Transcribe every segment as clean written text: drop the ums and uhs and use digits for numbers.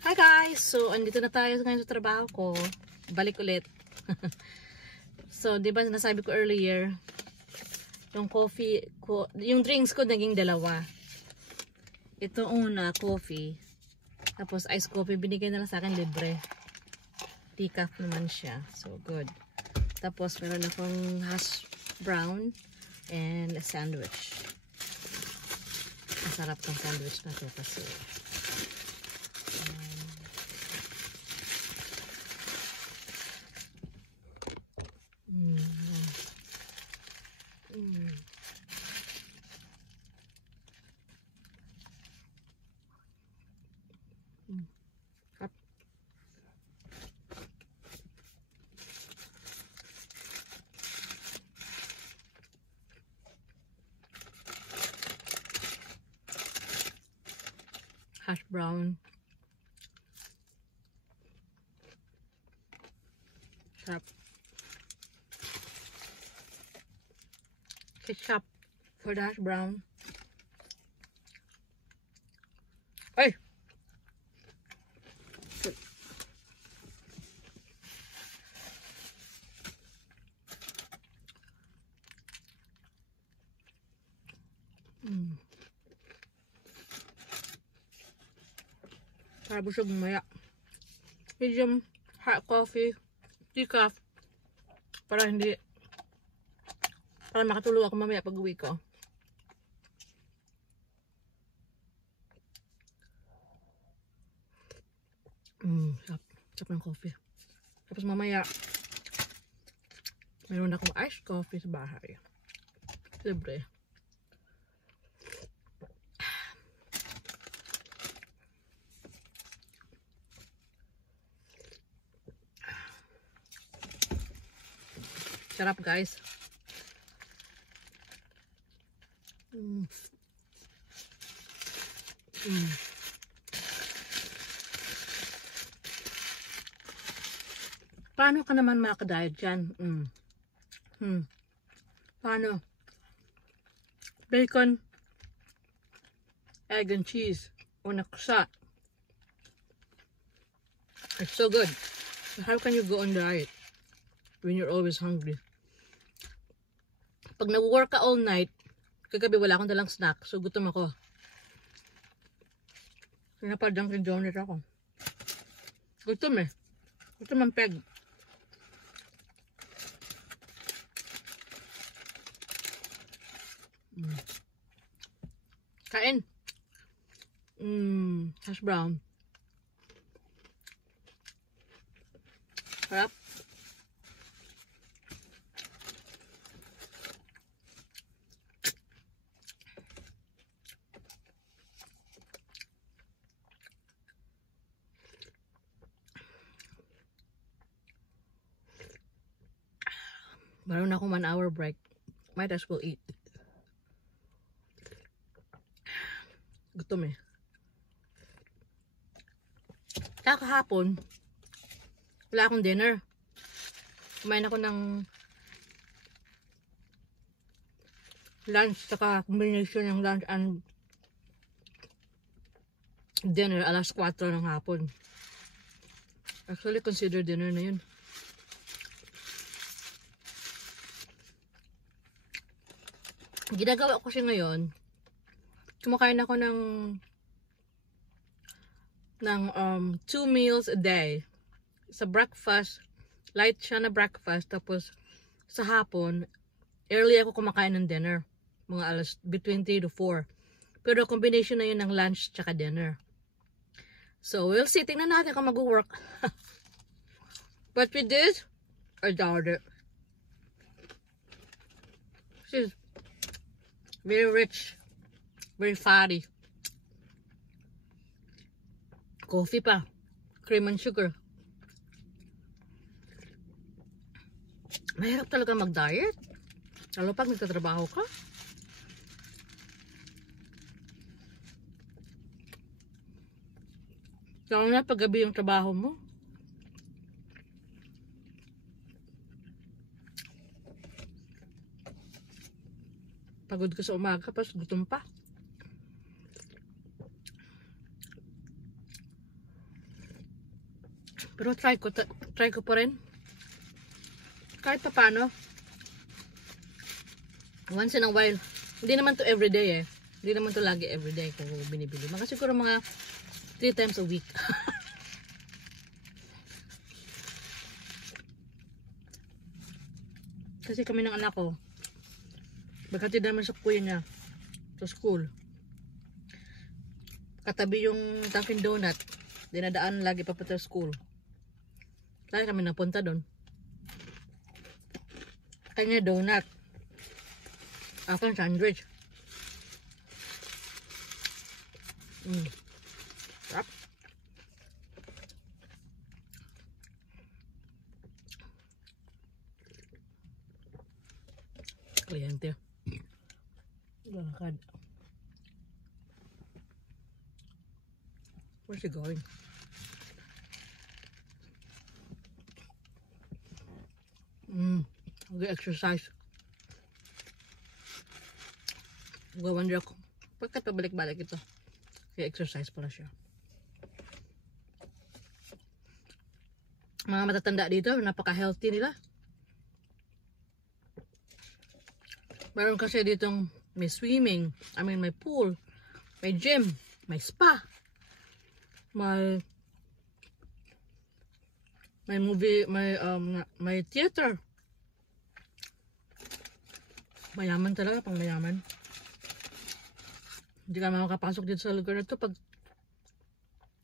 Hi guys! So, andito na tayo ngayon sa trabaho ko. Balik ulit. So, di ba nasabi ko earlier, yung coffee ko, yung drinks ko naging dalawa. Ito una, coffee. Tapos ice coffee, binigay na lang sa akin libre. Decaf naman siya. So, good. Tapos, meron akong hash brown and a sandwich. Masarap tong sandwich na to kasi hash brown. Sarap. Ketchup for the hash brown. Ay! Para busog mamaya. Medium hot coffee, decaf. Para makatulog ako mamaya pag uwi ko. Sarap ng coffee. Tapos mamaya, mayroon akong iced coffee sa bahay. Libre. Sarap guys. Paano ka naman makadiet dyan? Paano? Bacon, egg and cheese, o naksa. It's so good. How can you go on diet when you're always hungry? Pag nag-work ka all night, kagabi wala akong dalang snack, so gutom ako. Pinapadang kay donut ako. Gutom eh. Gutom ang peg. Kain. Hash brown. Sarap. Meron akong 1 hour break. Might as well eat. Gutom eh. Kahapon, wala akong dinner. Kumain ako ng lunch, saka combination ng lunch and dinner alas 4 ng hapon. Actually, consider dinner na yun. Ginagawa ko siya ngayon. Kumakain ako ng 2 meals a day. Sa breakfast, light siya na breakfast. Tapos sa hapon, early ako kumakain ng dinner. Mga alas between 3 to 4. Pero combination na yun ng lunch tsaka dinner. So we'll see. Tingnan natin kung mag-work. But with this, I doubt it. She's very rich. Very fatty. Coffee pa. Cream and sugar. Mahirap talaga mag-diet. Lalo pag nagtatrabaho ka. Lalo na pag gabi yung trabaho mo. Pagod ka sa umaga, tapos gutom pa. Pero try ko pa rin. Kahit pa paano. Once in a while. Hindi naman to everyday eh. Hindi naman to lagi everyday kung binibili. Mga siguro mga 3 times a week. Kasi kami ng anak ko, magkatid naman sa kuya niya sa school. Katabi yung Dunkin Donut. Dinadaan lagi papunta sa school. Lagi kami napunta doon. Kanya donut. Ako sandwich. Sarap. Kliyente. Lakad. Where's he going? Mag-exercise. Gawin ako. Pagkat pabalik-balik ito. Kaya exercise pala siya. Mga matatanda dito, napaka-healthy nila. Meron kasi ditong may swimming, may pool, may gym, may spa, may movie, may theater. Mayaman talaga, pang mayaman. Hindi ka makakapasok dito sa lugar na ito pag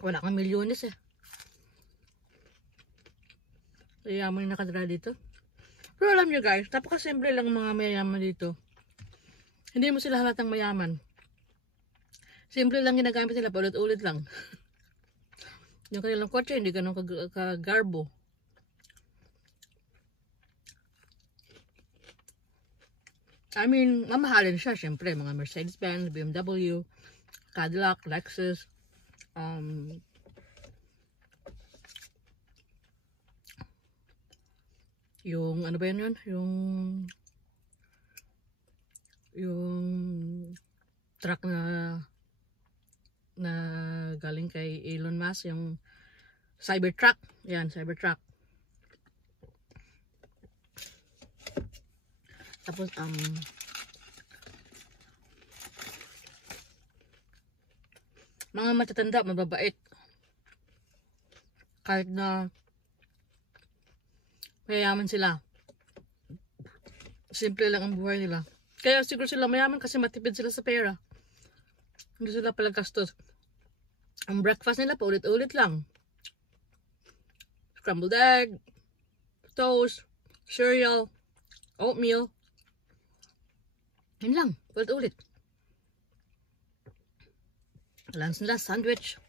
wala kang milyones eh. Mayaman yung nakatira dito. Pero alam nyo guys, napakasimple lang mga mayaman dito. Hindi mo sila halatang mayaman. Simple lang ginagamit nila, paulit-ulit lang. Yung kanilang kotse, hindi ganun kagarbo. Mamahalin siya, syempre. Mga Mercedes-Benz, BMW, Cadillac, Lexus, yung, ano ba yun? Yung truck na galing kay Elon Musk, yung Cybertruck. Yan, Cybertruck. Tapos, mga matatanda, mababait. Kahit na mayaman sila. Simple lang ang buhay nila. Kaya siguro sila mayaman kasi matipid sila sa pera. Hindi sila palagastos. Ang breakfast nila paulit-ulit lang. Scrambled egg, toast, cereal, oatmeal. Yun lang, ulit-ulit. Lunch nila, sandwich.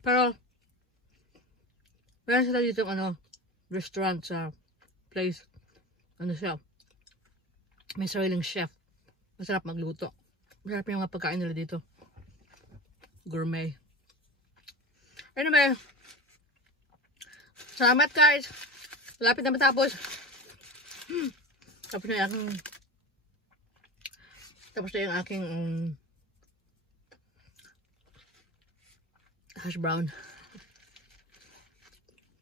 Pero, meron sila dito restaurant sa place. Ano siya? May sariling chef. Masarap magluto. Masarap yung mga pagkain nila dito. Gourmet. Anyway, salamat guys. Lapit na matapos. Tapos na yung aking hash brown.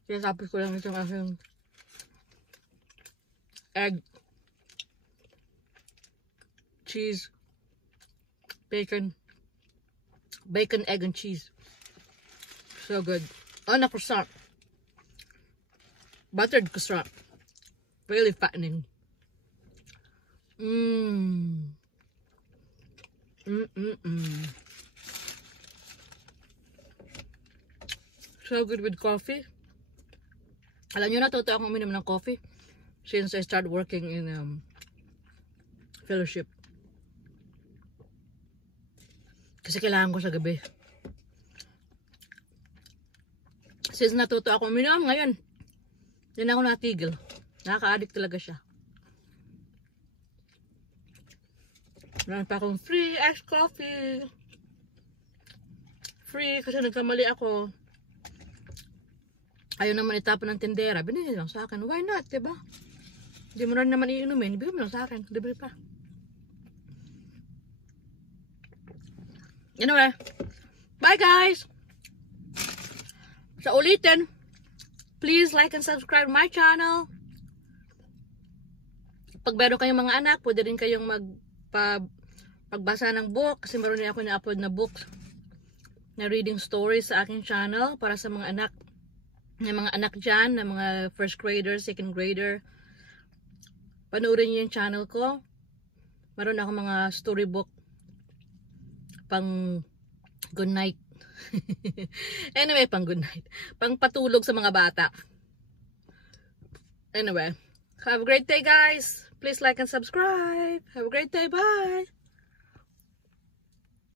Kaya tapos ko lang itong aking egg, cheese, bacon, egg and cheese. So good. On a croissant. Buttered croissant. Really fattening. So good with coffee. Alam nyo, natuto akong uminom ng coffee since I started working in fellowship. Kasi kailangan ko sa gabi. Since natuto ako uminom, ngayon hindi na ako natigil. Nakaka-addict talaga siya. Meron pa akong free iced coffee. Free kasi nagkamali ako. Ayaw naman itapon ng tindera. Binili lang sa akin. Why not, diba? Hindi mo rin naman iinumin. Bigyan mo lang sa akin. Libre pa. Anyway. Bye guys! Sa ulitin, please like and subscribe my channel. Pag meron kayong mga anak, pwede rin kayong pagbasa ng book. Kasi meron din ako na-upload na books na reading stories sa aking channel para sa mga anak. Yung mga anak dyan, na mga first grader, second grader. Panoorin niyo yung channel ko. Meron ako mga storybook pang good night. Anyway, pang good night. Pang patulog sa mga bata. Anyway, have a great day guys. Please like and subscribe. Have a great day. Bye.